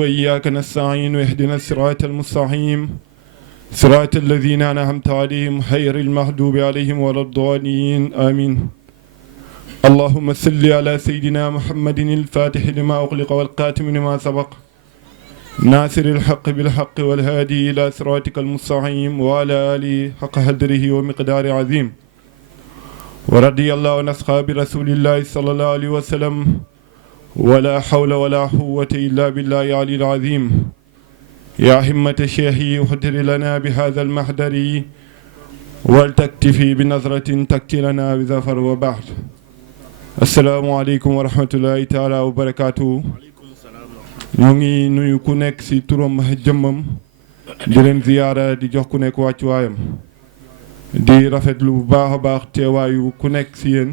وإياك نستعين واهدنا الصراط المستقيم صراط الذين أنعمت عليهم غير المغضوب عليهم ولا الضالين آمين. اللهم صل على سيدنا محمد الفاتح لما أغلق والقاتم لما سبق ناصر الحق بالحق والهادي إلى صراطك المستقيم وعلى آله حق قدره ومقدار عظيم. ورضي الله عن أصحاب رسول الله صلى الله عليه وسلم ولا حول ولا قوة إلا بالله العلي العظيم. يا همة الشيخ احضر لنا بهذا المحضر ولتكتفي بنظرة تكتي لنا بظفر وبعد. السلام عليكم ورحمة الله تعالى وبركاته. ñu ngi nuyu ku nekk ci turam jëmmam di leen ziyaara di jox ku nekk wàccuwaayam di rafetlu bu baax a baax teewaayu ku nekk ci yéen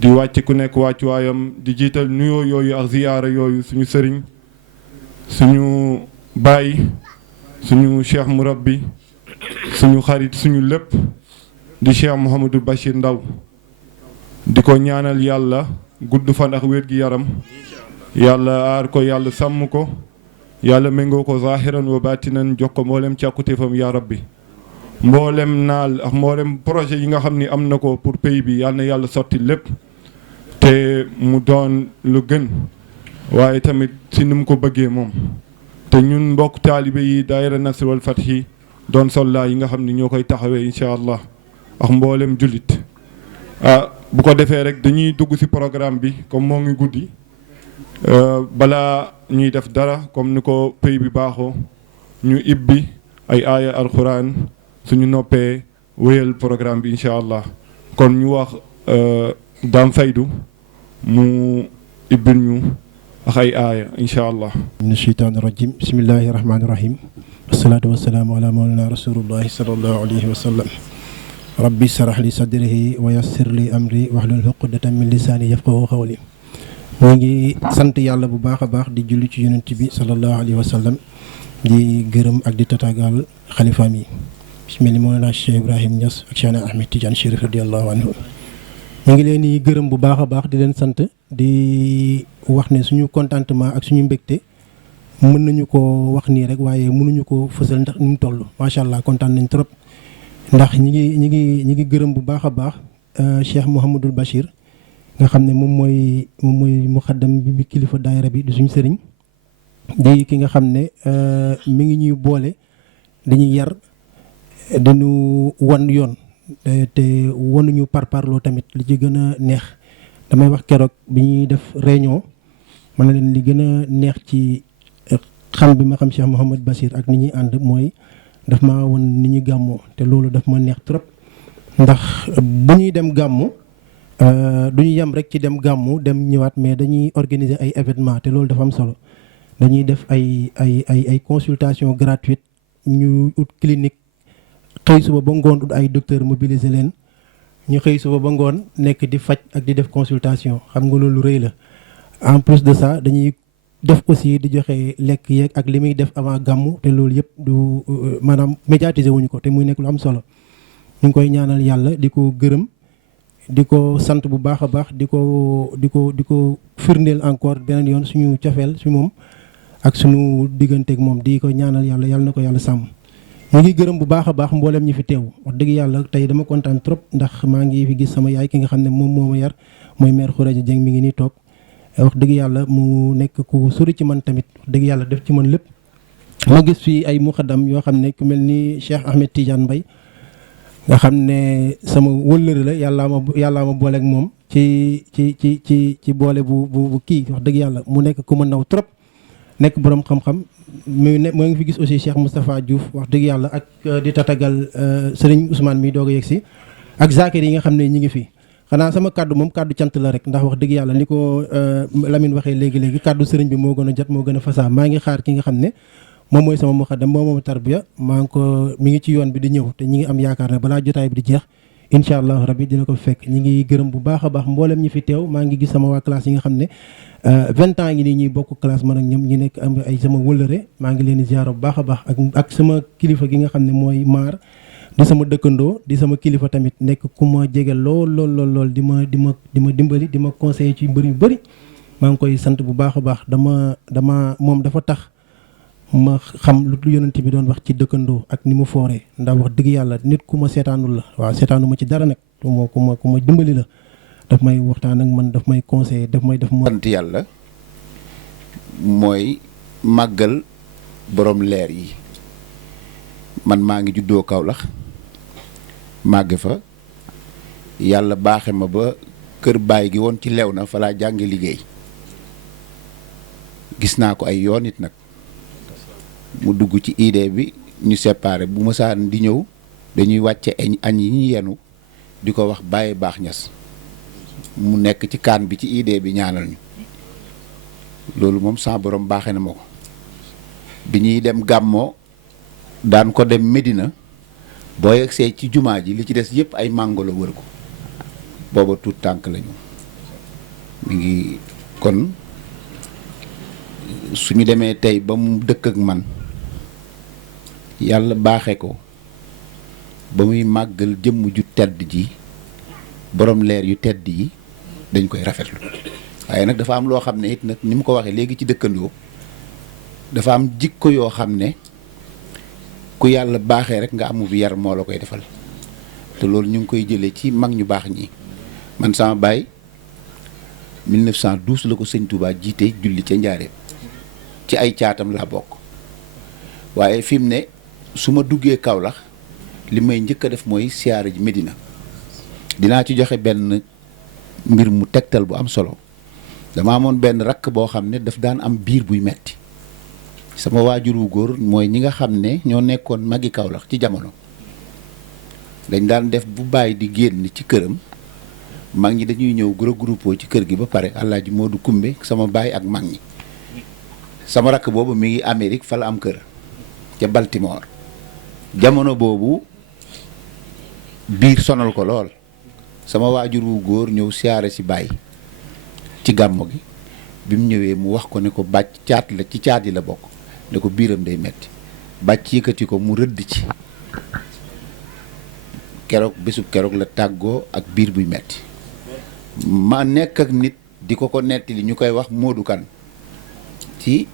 di wàcc ku nekk wàccuwaayam di jiital nuyoo yooyu ak ziyaara yooyu suñu sëriñ suñu baay suñu cheikh murabbi suñu xarit suñu lépp di cheikh Mouhamadou Bachir Ndaw di ko ñaanal yàlla gudd fan ak wér gi yaram yàlla aar ko yàlla sàmm ko yàlla méngoo ko zahiran wa batinan jox ko mboolem càkkutéefam yaa rabbi mboolem naal ak mboolem projet yi nga xam ni am na ko pour pays bi yàlla na yàlla sotti lépp te mu doon lu gën waaye tamit si ni mu ko bëggee moom te ñun mbokk taalibe yi daayira Nasr wal Fathi doon soldats yi nga xam ni ñoo koy taxawee incha allah ak mboolem jullit bu ko defee rek dañuy dugg si programme bi comme moo ngi guddi balaa ñuy def dara comme ni ko pays bi baaxoo ñu ibbi ay aaya alquran suñu noppee wéyal programme bi incha allah kon ñu wax Dame Faydou mu ibbil ñu ak ay aaya incha allah. mina sheytaani rajim bismillahi rahmaani rahim wasalaatu wasalaamu ala mawlana rasulullahi sallallahu alayhi wa sallam rabbi sarax li sadrihi wa yassir li amri wahlul uqdatan min lisaani yafqahu qawli. ñu ngi sant yàlla bu baax a baax di julli ci yonent bi sallallahu alayhi wa sallam di gërëm ak di tatagal xalifaam yi bismillah Mawlana Cheikh Ibrahim Niass ak Cheikh Ahmed Tidiane Chérif radiyallahu anhu. ñu ngi leen di gërëm bu baax a baax di leen sant di wax ne suñu contentement ak suñu mbégte mën nañu ko wax nii rek waaye mënuñu ko fësal ndax ni mu toll macha allah kontaan nañ trop ndax ñi ngi gërëm bu baax a baax Cheikh Mouhamadul Bachir nga xam ne moom mooy muxaddam bi kilifa daayira bi di suñu sëriñ di ki nga xam ne mi ngi ñuy boole dañuy yar dañu wan yoon te wanuñu parparloo tamit li ci gën a neex damay wax keroog bi ñuy def réunion man na leen li gën a neex ci xam bi ma xam Cheikh Mouhamad Bachir ak ni ñuy ànd mooy daf ma wan ni ñuy gàmmoo te loolu daf ma neex trop ndax bu ñuy dem gàmmu duñu yem rek ci dem gàmmu dem ñëwaat mais dañuy organiser ay événement te loolu dafa am solo dañuy def ay consultation gratuite ñu ut clinique xëy suba ba ngoon ut ay docteur mobiliser leen ñu xëy suba ba ngoon nekk di faj ak di def consultation xam nga loolu rëy la en plus de ça dañuy def aussi di joxe lekk yeeg ak li muy def avant gàmmu te loolu yëpp du maanaam médiatiser wuñu ko te muy nekk lu am solo ñu ngi koy ñaanal yàlla di ko gërëm di ko sant bu baax a baax di ko firndeel encore beneen yoon suñu cofeel si moom ak suñu digganteeg moom di ko ñaanal yàlla na ko yàlla sàmm. ñu ngi gërëm bu baax a baax mboolem ñi fi teew wax dëgg yàlla tey dama kontaan trop ndax maa ngi fi gis sama yaay ki nga xam ne moom moo ma yar mooy mère Khouraja Dieng mi ngi nii toog wax dëgg yàlla mu nekk ku sori ci man tamit wax dëgg yàlla def ci man lépp. ma gis fii ay muxaddam yoo xam ne ku mel ni Cheikh Ahmed Tidiane Mbaye nga xam ne sama wëllëri la yàllaa ma booleeg moom ci boole bu kii wax dëgg yàlla mu nekk ku ma naw trop nekk borom xam-xam moo ngi fi gis aussi Cheikh Moustapha Diouf wax dëgg yàlla ak di tatagal Serigne Ousmane mi doog a yegg si ak Zakir yi nga xam ne ñi ngi fi xanaa sama kàddu moom kàddu cant la rek ndax wax dëgg yàlla ni ko Lamine waxee léegi kàddu sëriñ bi moo gën a jot moo gën a fasaa maa ngi xaar ki nga xam ne moom mooy sama muqaddam moom tarbiya maa ngi ko mi ngi ci yoon bi di ñëw te ñi ngi am yaakaar ne balaa jotaay bi di jeex incha allah rabbi dina ko fekk ñi ngi gërëm bu baax a baax mboolem ñi fi teew maa ngi gis sama waa classe yi nga xam ne 20 ans ngi nii ñuy bokk classe man ak ñoom ñi nekk am ay sama wëllëre maa ngi leen di ziar bu baax a baax ak sama kilifa gi nga xam ne mooy maar di sama dëkkandoo di sama kilifa tamit nekk ku ma jege lool di ma dimbali di ma conseiller ci mbir yu bëri maa ngi koy sant bu baax a baax dama moom dafa tax ma xam lu yonent bi doon wax ci dëkkandoo ak ni mu fooree ndax wax dëgg yàlla nit ku ma seetaanul la waaw seetaanu ma ci dara nag ku ma dimbali la daf may waxtaan ak man daf may conseiller daf may def mo sant yàlla mooy màggal borom leer yi man maa ngi juddoo Kaolack màgge fa yàlla baaxe ma ba kër baay gi woon ci lew na fa laa jànge liggéey gis naa ko ay yoon it nag mu dugg ci idée bi ñu séparé bu ma saan di ñëw dañuy wàcce añ yi ñu yenu di ko wax bàyyi baax ñas mu nekk ci kaan bi ci idée bi ñaanal ñu loolu moom sa borom baaxe na ma ko bi ñuy dem gàmmoo daan ko dem Medina boo yegsee ci jumaa ji li ci des yëpp ay màngo la wër ko booba tuut tànk lañu mi ngi kon suñu demee tey ba mu dëkk ak man yàlla baaxe ko ba muy màggal jëmm ju tedd ji borom leer yu tedd yi dañ koy rafetlu waaye nag dafa am loo xam ne it nag ni mu ko waxee léegi ci dëkkandoo dafa am jikko yoo xam ne ku yàlla baaxee rek nga amu bi yar moo la koy defal te loolu ñu ngi koy jëlee ci mag ñu baax ñi man sama baay 1912 la ko sëñ Touba jiite julli ca Njaaréem ci ay caatam laa bokk waaye fi mu ne su ma duggee Kaolack li may njëkk a def mooy siyaara ji Medina dinaa ci joxe benn mbir mu tegtal bu am solo dama amoon benn rakk boo xam ne daf daan am biir buy metti sama waajur wu góor mooy ñi nga xam ne ñoo nekkoon magi Kaolack ci jamono dañ daan def bu bàyyi di génn ci këram mag ñi dañuy ñëw regroupé ci kër gi ba pare Alaaji Moodu Kumbe sama baay ak mag ñi sama rakk boobu mi ngi Amérique fa la am kër ca Baltimore jamono boobu biir sonal ko lool sama waajur wu góor ñëw siyaare si baay ci gàmmo gi bi mu ñëwee mu wax ko ne ko bàcc caat la ci caat yi la bokk ne ko biiram day metti bàcc yëkkati ko mu rëdd ci keroog bésub keroog la tàggoo ak biir buy metti ma nekk ak nit di ko nettali ñu koy wax Modou Kane ci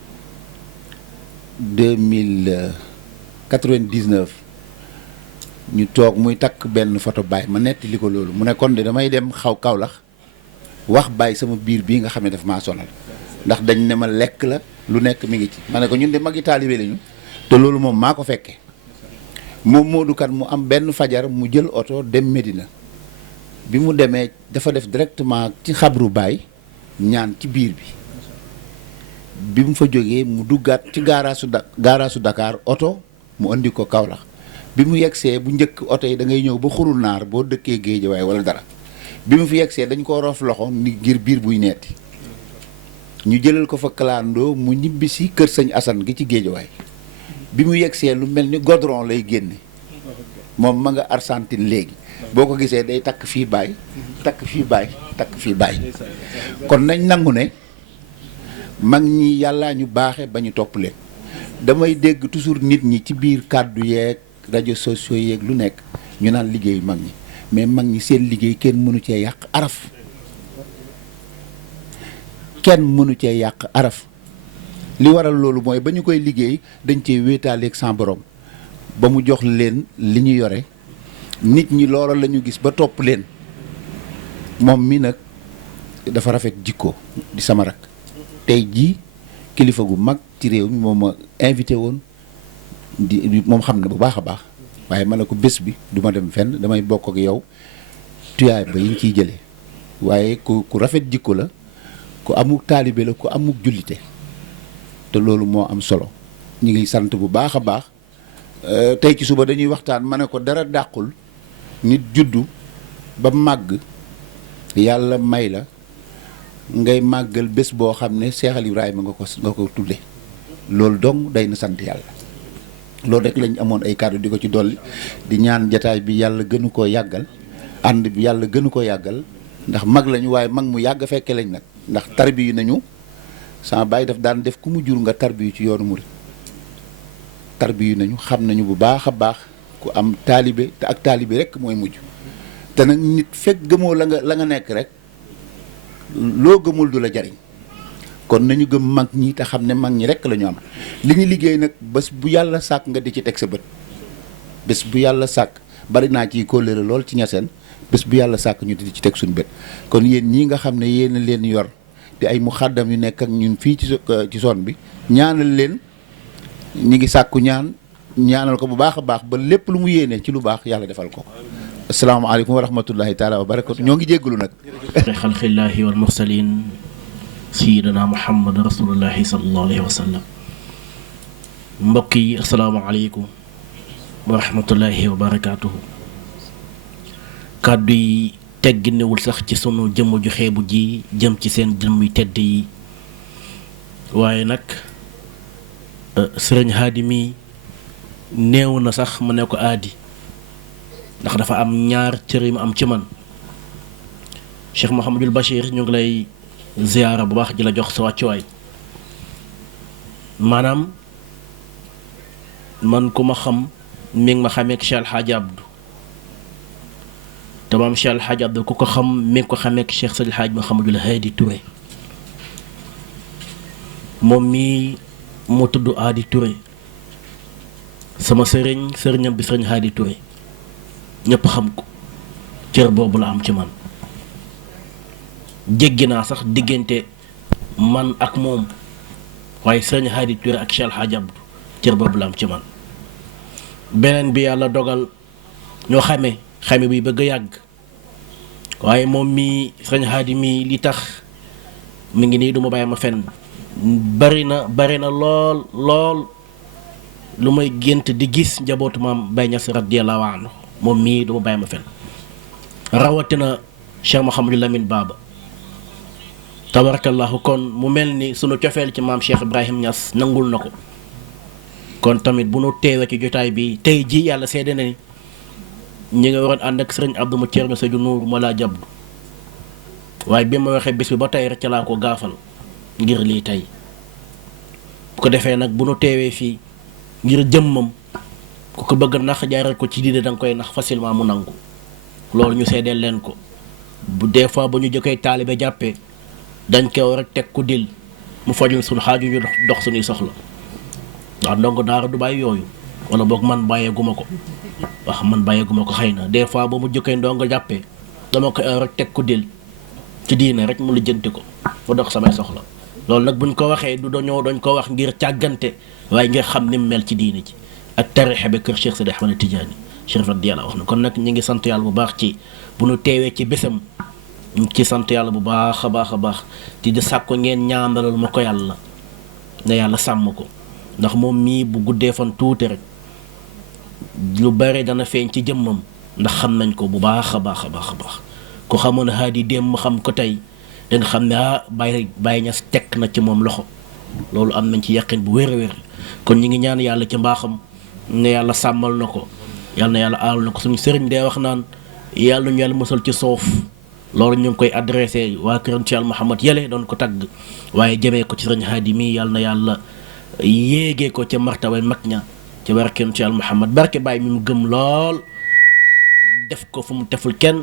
2099 ñu toog muy takk benn photo baay ma nettali ko loolu mu ne kon de damay dem Kaolack wax baay sama biir bii nga xam ne daf maa sonal ndax dañ ne ma lekk la lu nekk mi ngi ci ma ne ko ñun de magi taalibe lañu te loolu moom maa ko fekke moom Modou Kane mu am benn fajar mu jël oto dem Medina bi mu demee dafa def directement ci xabru baay ñaan ci biir bi mu fa jógee mu duggaat ci gaaraasu Dakar oto mu andi ko Kaolack bi mu yegsee bu njëkk oto yi da ngay ñëw ba xurul naar boo dëkkee Géejawaay wala dara bi mu fi yegsee dañ ko roof loxo ni ngir biir buy netti ñu jëlal ko fa kalandoo mu ñibbi si kër sëñ Assane gi ci Géejawaay bi mu yegsee lu mel ni godron lay génne moom ma nga Argentine léegi boo ko gisee day takk fii baay takk fii baay takk fii baay kon nañ nangu ne mag ñi yàllaa ñu baaxe ba ñu topp leen damay dégg toujours nit ñi ci biir kàddu yeeg rajo sociaux yeeg lu nekk ñu naan liggéey mag ñi mais mag ñi seen liggéey kenn mënu cee yàq araf kenn mënu cee yàq araf li waral loolu mooy ba ñu koy liggéey dañ cee wéetaaleeg sans borom ba mu jox leen li ñu yore nit ñi loola la ñu gis ba topp leen moom mi nag dafa rafet jikko di sama rak tey jii kilifa gu mag ci réew mi moom ma invité woon di moom xam na bu baax a baax waaye ma ne ko bés bi du ma dem fenn damay bokk ak yow tuyaay ba yi ñu ciy jëlee waaye ku rafet jikko la ku amuk taalibe la ku amuk jullite te loolu moo am solo ñu ngi sant bu baax a baax tey ci suba dañuy waxtaan ma ne ko dara dàqul nit juddu ba màgg yàlla may la ngay màggal bés boo xam ne Cheikh Al Ibrahima nga ko tudde loolu dong day na sant yàlla. loolu rek lañ amoon ay kàddu di ko ci dolli di ñaan jataay bi yàlla gënu koo yàggal ànd bi yàlla gënu koo yàggal ndax mag lañu waaye mag mu yàgg fekke lañ nag ndax tarbiyu nañu sama baay daf daan def ku mu jur nga tarbiyu ci yoonu murid tarbiyu nañu xam nañu bu baax a baax ku am taalibe te ak taalibe rek mooy mujj te nag nit fekk gëmoo la nga nekk rek loo gëmul du la jariñ kon nañu gëm mag ñi te xam ne mag ñi rek la ñu am li ñu liggéey nag bés bu yàlla sàkk nga di ci teg sa bët bés bu yàlla sàkk bari naa ciy kóllëre lool ci ñaseen bés bu yàlla sàkk ñu di ci teg suñu bët kon yéen ñii nga xam ne yéen a leen yor di ay muxaddam yu nekk ak ñun fii ci zone bi ñaanal leen ñi ngi sàkku ñaanal ko bu baax a baax ba lépp lu mu yéene ci lu baax yàlla defal ko. asalaamaaleykum wa rahmatullahi taala wa barakatu ñoo ngi jéggalu nag. xalqillaahi wal mursaliin sayyidina Muhammad rasulullahi sallallahu alayhi wa sallam. mbokk yi asalaamaaleykum wa rahmatullahi wa barakaatuhu. kàddu yi tegginewul sax ci sunu jëmm ju xeebu ji jëm ci seen jëmm yu tedd yi waaye nag sëriñ Haadi mi néew na sax mu ne ko aadi ndax dafa am ñaar cër yi mu am ci man. Cheikh Mouhamadul Bachir ñu ngi lay ziyaara bu baax ji la jox sa wàccuwaay maanaam man ku ma xam mi ngi ma xamee ak Cheikh El Hadj Abdou te maam Cheikh El Hadj Abdou ku ko xam mi ngi ko xamee ak Cheikh Seydi El Hadj Mouhamadul Haadi Touré moom mii mu tudd Haadi Touré sama sëriñam bi sëriñ Haadi Touré ñëpp xam ko cër boobu la am ci man jéggi naa sax diggante man ak moom waaye sëriñ Haadi Touré ak Cheikh El Hadj Abdou cër boobu la am ci man. beneen bi yàlla dogal ñoo xame bi bëgg a yàgg waaye moom mii sëriñ Haadi mii li tax mi ngi nii du ma bàyyi ma fenn bari na lool lu may gént di gis njabootu maam Baye Niass radiyallahu anhu moom mii du ma bàyyi ma fenn rawatina Cheikh Mouhamadou Lamine Baba tabarakallahu kon mu mel ni sunu cofeel ci maam Cheikh Ibrahim Niass nangul na ko kon tamit bu nu teewee ci jotaay bi tey ji yàlla seede na ni ñi nga waroon ànd ak sëriñ Abdou mu Thierno Seydou Nour ma laa jabdu waaye bi ma waxee bis bi ba tey rek ca laa ko gaafal ngir lii tey bu ko defee nag bu nu teewee fii ngir jëmmam ku ko bëgg nax jaaral ko ci diine da nga koy nax facilement mu nangu loolu ñu seedeel leen ko bu des fois ba ñu jëkkee taalibe jàppee dañ koy rek teg ku dil mu fajul suñu xaaju ñu dox suñuy soxla waaw ndongo daara du bàyyi yooyu wala boog man bàyyeeguma ko wax man bàyyeeguma ko xëy na des fois ba mu jëkkee ndongo jàppee dama koy rek teg ku dil ci diine rek mu lijjanti ko mu dox samay soxla loolu nag buñ ko waxee du dañ ko wax ngir càggante waaye ngir xam ni mu mel ci diine ji ak tariixa bi kër Cheikh Sidi Ahmed Tidiane Chérif radiyallahu wax na kon nag ñu ngi sant yàlla bu baax ci bu nu teewee ci bésam ñu ci sant yàlla bu baax a baax te di sàkko ngeen ñaanalal ma ko yàlla ne yàlla sàmm ko ndax moom mii bu guddee fan tuuti rek lu bare dana feeñ ci jëmmam ndax xam nañ ko bu baax a baax ku xamoon Haadi démb xam ko tey danga xam ne Baye Niass tekk na ci moom loxo loolu am nañ ci yaqin bu wér a wér kon ñi ngi ñaan yàlla ci mbaaxam ne yàlla sàmmal na ko yàlla na yàlla aaral na ko suñu sëriñ dee wax naan yàlla ñu yàlla mosal ci soof loolu ñu ngi koy adressé waa këram ci yàlla Muhammad yële doon ko tagg waaye jëmee ko ci sëriñ Haadi mii yàlla na yàlla yéegee ko ca martaba mag ña ci barkeem ci yàlla Muhammad barke Baye mi mu gëm lool def ko fu mu teful kenn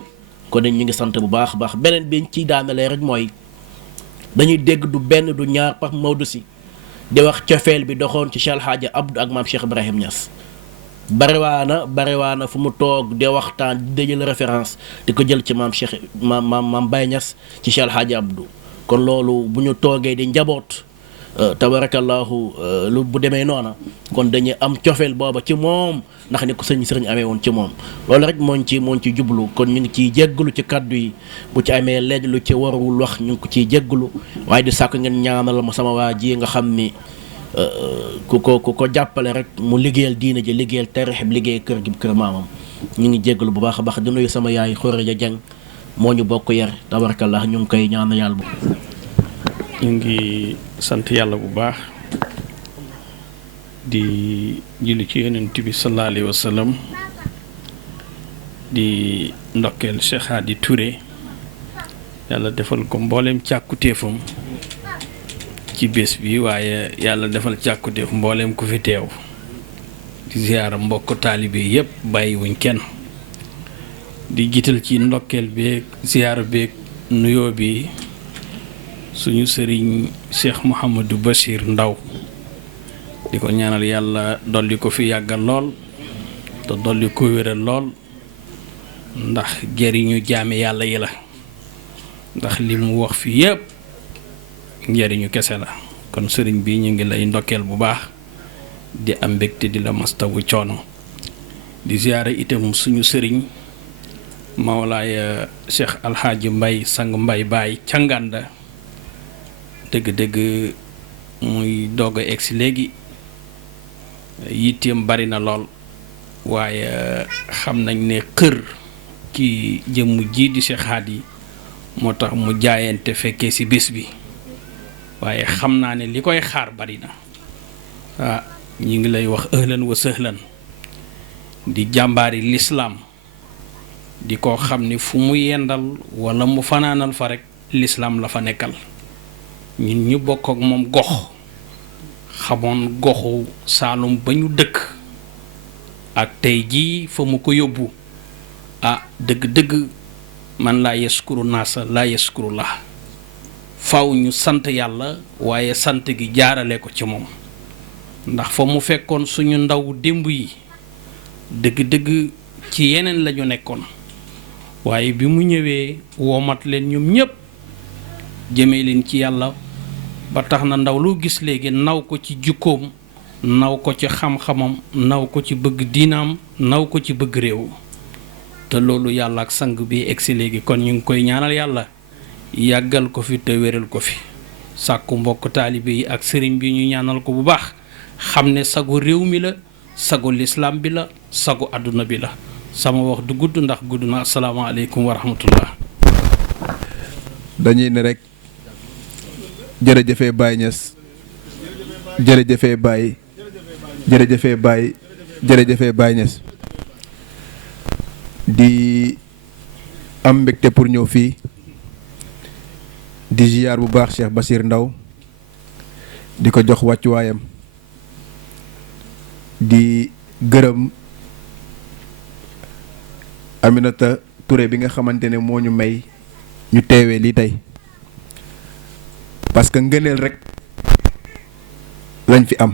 kon ñu ngi sant bu baax beneen bi ñu ciy daanalee rek mooy dañuy dégg du benn du ñaar Pape Maodo Sy di wax cofeel bi doxoon ci Cheikh El Hadj Abdou ak maam Cheikh Ibrahim Niass bariwaana fu mu toog di waxtaan di jël référence di ko jël ci maam Cheikh maam Baye Niass ci Cheikh El Hadj Abdou kon loolu bu ñu toogee di njaboot tabarakallahu lu bu demee noona kon dañuy am cofeel booba ci moom ndax ni ko sëriñ amee woon ci moom loolu rek mooñ ci jublu kon ñu ngi ciy jéggalu ci kaddu yi bu ci amee léegi lu ci warul wax ñu ngi ko ciy jéggalu waaye di sàkk ngeen ñaanal ma sama waa ji nga xam ni ku ko jàppale rek mu liggéeyal diina ji liggéeyal tarix bi liggéeyal kër gi kër maamam ñu ngi jéggalu bu baax a baax di nuyu sama yaay Khourédia Dieng moo ñu bokk yar tabarakallah ñu ngi koy ñaan yàlla. ñu ngi sant yàlla bu baax di julli ci yonent bi sallallahu alayhi wa sallam di ndokkeel Cheikh Hady Touré yàlla defal ko mbooleem càkkutéefam ci bés bi waaye yàlla defal càkkutéef mbooleem ku fi teew di ziyaara mbokk taalibe yépp bàyyiwuñ kenn di jiital ci ndokkeel beeg ziyaara beeg nuyoo bi suñu sëriñ Cheikh Mouhamadou Bachir Ndaw di ko ñaanal yàlla dolli ko fi yàggal lool te dolli ko wéral lool ndax jëriñu jaame yàlla yi la ndax li mu wax fi yépp njëriñu kese la kon sëriñ bi ñu ngi lay ndokkeel bu baax di am mbégte di la mastawu coono di ziyaara itam suñu sëriñ Mawlaaya Cheikh Alxaaji Mbay Sang Mbay Baay ca Ngànda dëgg-dëgg muy doog a egsi léegi yitteem bari na lool waaye xam nañ ne xër ci jëmm ji di Cheikh Hady moo tax mu jaayante fekkee ci bés bi waaye xam naa ne li koy xaar bari na ñi ngi lay wax ahlan wa sahlan di jàmbaari lislaam di ko xam ni fu mu yendal walla mu fanaanal fa rekk lislaam la fa nekkal ñun ñu bokk ak moom gox xamoon goxu Saalum ba ñu dëkk ak tey jii fa mu ko yóbbu dëgg-dëgg man laa yaskuru naasa laa yaskuru la faw ñu sant yàlla waaye sant gi jaarale ko ci moom ndax fa mu fekkoon suñu ndaw démb yi dëgg-dëgg ci yeneen lañu nekkoon waaye bi mu ñëwee woomat leen ñoom ñépp jëmee leen ci yàlla ba tax na ndaw loo gis léegi naw ko ci jukkoom naw ko ci xam-xamam naw ko ci bëgg diinaam naw ko ci bëgg réew te loolu yàlla ak sang bi egsi léegi kon ñu ngi koy ñaanal yàlla yàggal ko fi te wéral ko fi sàkku mbokk taalibe yi ak sëriñ bi ñu ñaanal ko bu baax xam ne sagu réew mi la sagu lislaam bi la sagu àdduna bi la sama wax du gudd ndax gudd na asalaamaaleykum wa rahmatullah. dañuy ne rek jërëjëfee Baye Niass jërëjëfee Baye jërëjëfee Baye jërëjëfee Baye Niass di am mbégte pour ñëw fii di ziar bu baax Cheikh Bachir Ndaw di ko jox wàccuwaayam di gërëm Aminata Touré bi nga xamante ne moo ñu may ñu teewee lii tey parce que ngëneel rek lañ fi am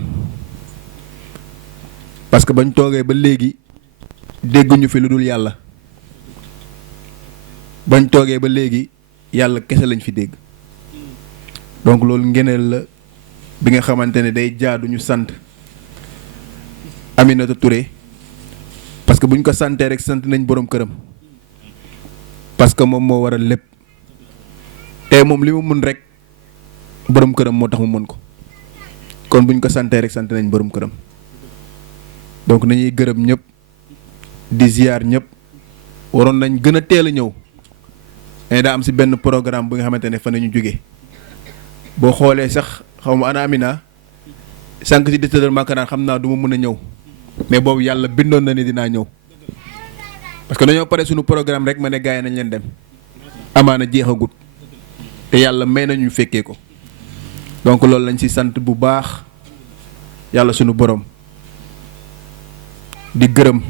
parce que bañ toogee ba léegi dégguñu fi lu dul yàlla bañ toogee ba léegi yàlla kese lañ fi dégg donc loolu ngëneel la bi nga xamante ne day jaadu ñu sant Aminata Touré parce que buñ ko santee rek sant nañ boroom këram parce que moom moo waral lépp tey moom li mu mun rek boroom këram moo tax mu mën ko kon buñ ko santee rek sant nañ boroom këram donc nañuy gërëm ñëpp di ziar ñëpp waroon nañ gën a teel a ñëw mais daa am ci benn programme bu nga xamante ne fa nañu jóge boo xoolee sax xaw ma ana Amina sànq ci décédal makaraan xam naa du ma mën a ñëw mais boobu yàlla bindoon na ni dinaa ñëw parce que dañoo pare suñu programme rek ma ne gars yi nañ leen dem amaana jeexagut te yàlla may nañu fekkee ko donc loolu lañ ci sant bu baax yàlla suñu borom di gërëm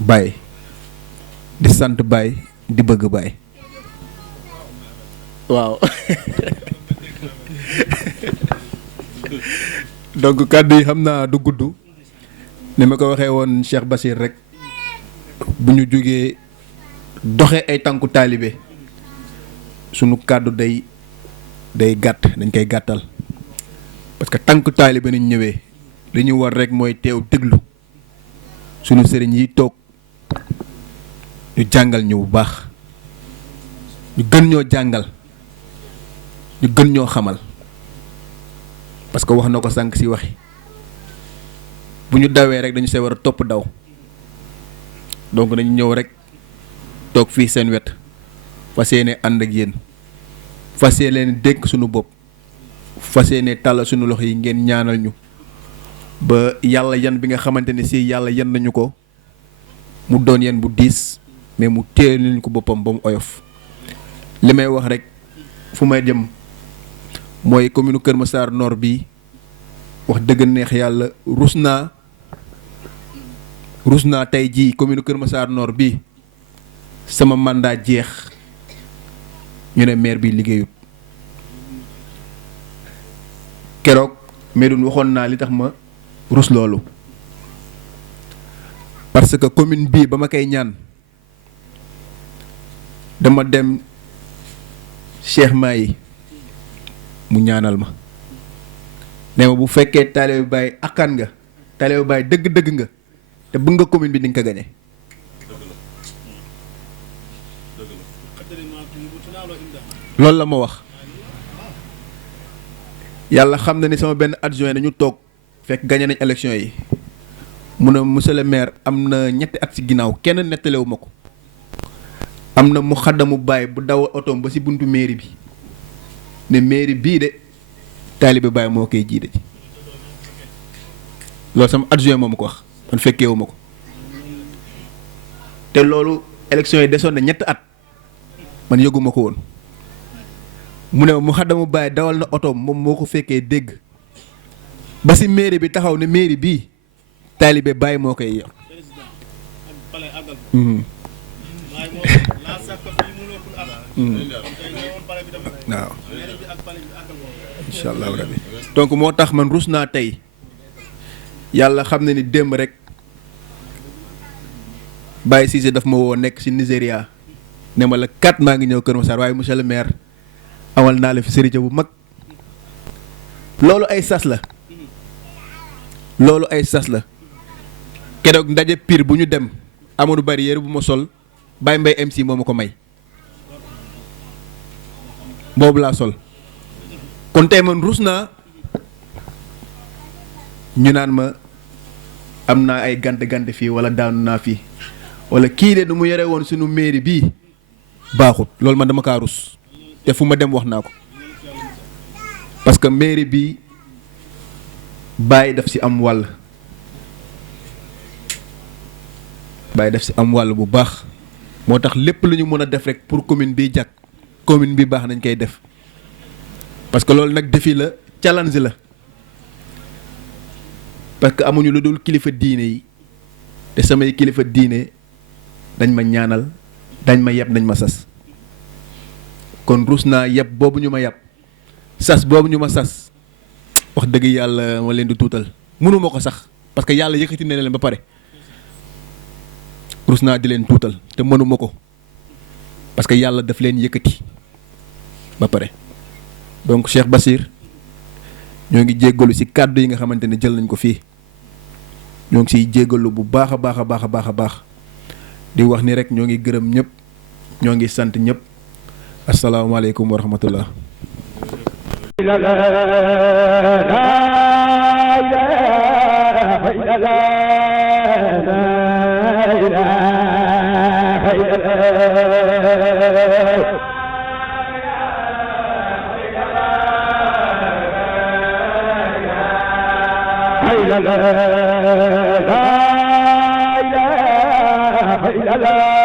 Baye di sant Baye di bëgg Baye waaw donc kàddu yi xam naa du gudd ni ma ko waxee woon Cheikh Bachir rek bu ñu jógee doxee ay tànku taalibe sunu kàddu day gàtt dañ koy gàttal parce que tànku taalibe nañ ñëwee li ñu war rek mooy teew déglu sunu sëriñ yi toog ñu jàngal ñu bu baax ñu gën ñoo jàngal ñu gën ñoo xamal parce que wax na ko sànq ci waxi bu ñu dawee rek dañu see war a topp daw donc dañu ñëw rek toog fii seen wet fas yéene ànd ak yéen fas yéene dénk suñu bopp fas yéene tàllal suñu loxo yi ngeen ñaanal ñu ba yàlla yan bi nga xamante ne si yàlla yan nañu ko mu doon yan bu diis mais mu téye nañu ko boppam ba mu oyof li may wax rek fu may jëm mooy commune Kër Massar Nord bi wax dëgg neex yàlla rus naa tey jii commune Kër Massar Nord bi sama mandat jeex ñu ne maire bi liggéeyut keroog Medoune waxoon naa li tax ma rus loolu parce que commune bii ba ma koy ñaan dama dem Cheikh Mahi mu ñaanal ma ne ma bu fekkee taalibe Baay akkan nga taalibe Baay dëgg-dëgg nga te bëgg nga commune bi di nga ko gañe loolu la ma wax yàlla xam na ni sama benn adjoint dañu toog fekk gañe nañ élection yi mu ne monsieur le maire am na ñetti at ci ginnaaw kenn nettalewu ma ko am na mu xaddamu Baay bu daw otoom ba ci buntu mairie bi ne mairie bii de taalibe Baay moo koy jiite ci loolu sama adjoint moo ma ko wax man fekkeewu ma ko te loolu élection yi desoon na ñetti at man yëguma ko woon mu ne mu xaddamu Baay dawal na otoom moom moo ko fekkee dégg ba ci mairie bi taxaw ne mairie bii taalibe Baay moo koy yor waaw incha allahu rabbi donc moo tax man rus naa tey yàlla xam na ni démb rek Baye Cissé daf ma woo nekk ci Nigéria ne ma la 4 maa ngi ñëw Kër Massar waaye monsieur le maire amal naa la fi sëriñ bu mag loolu ay sas la keroog ndaje Pire bu ñu dem Amadou Bari yére bu ma sol Baye Mbaye MC moo ma ko may boobu laa sol kon tey man rus naa ñu naan ma am naa ay gante fii wala daanu naa fii wala kii de nu mu yore woon suñu mairie bii baaxut loolu man dama kaa rus te fu ma dem wax naa ko parce que mairie bii Baye daf ci am wàll bu baax moo tax lépp lu ñu mën a def rek pour commune bi jag commune bi baax nañ koy def parce que loolu nag défi la challenge la parce que amuñu lu dul kilifa diine yi te samay kilifa diine dañ ma ñaanal dañ ma yeb dañ ma sas kon rus naa yeb boobu ñu ma yeb sas boobu ñu ma sas wax dëgg yàlla ma leen di tuutal mënuma ko sax parce que yàlla yëkkati na leen ba pare rus naa di leen tuutal te mënuma ko parce que yàlla daf leen yëkkati ba pare donc Cheikh Bassir ñoo ngi jéggalu ci kàddu yi nga xamante ne jël nañ ko fii ñoo ngi ciy jéggalu bu baax a baax di wax ni rek ñoo ngi gërëm ñëpp ñoo ngi sant ñëpp asalaamaaleykum wa rahmatullah la